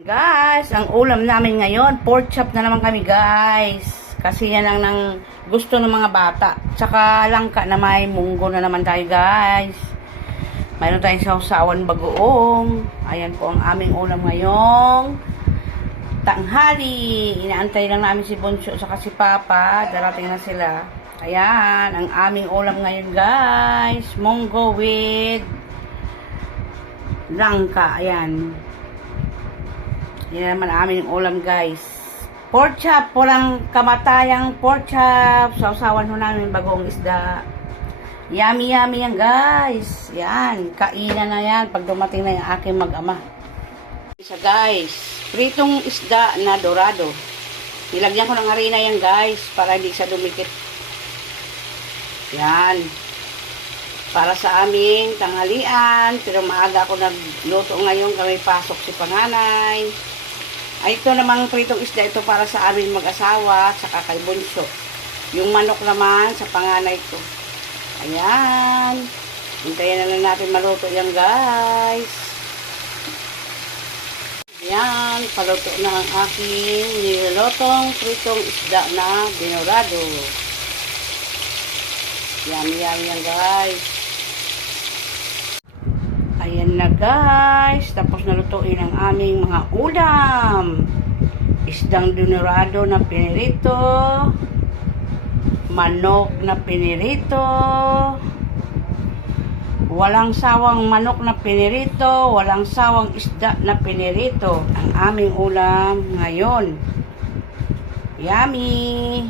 Guys, ang ulam namin ngayon, pork chop na naman kami guys. Kasi yan ang nang gusto ng mga bata. Tsaka langka na may munggo na naman tayo guys. Mayroon tayong sausawan bagoong. Ayan po ang aming ulam ngayong tanghali. Inaantay lang namin si Bunso saka si Papa. Darating na sila. Ayan, ang aming ulam ngayon guys. Munggo with langka. Ayan. Yan naman aming ulam guys. Pork chop, walang kamatayang pork chop. Sausawan ho namin bagong isda. Yummy yummy yan guys. Yan, kainan na yan pag dumating na yung aking mag-ama. Isa guys, pritong isda na dorado. Nilagyan ko ng harina yan guys para hindi siya dumikit. Yan. Para sa aming tanghalian. Pero maaga ako nagluto ngayon kami pasok si panganay. Ay, ito namang pritong isda ito para sa amin mag-asawa saka kay Bunso. Yung manok naman sa panganay ko. Ayan. Hintayin na lang natin maluto yan guys. Ayan. Paluto na ang aking nilulotong pritong isda na dinorado. Yummy yummy yan guys. Ayan na guys, tapos nalutuin ang aming mga ulam. Isdang dinorado na pinirito, manok na pinirito, walang sawang manok na pinirito, walang sawang isda na pinirito. Ang aming ulam ngayon. Yummy!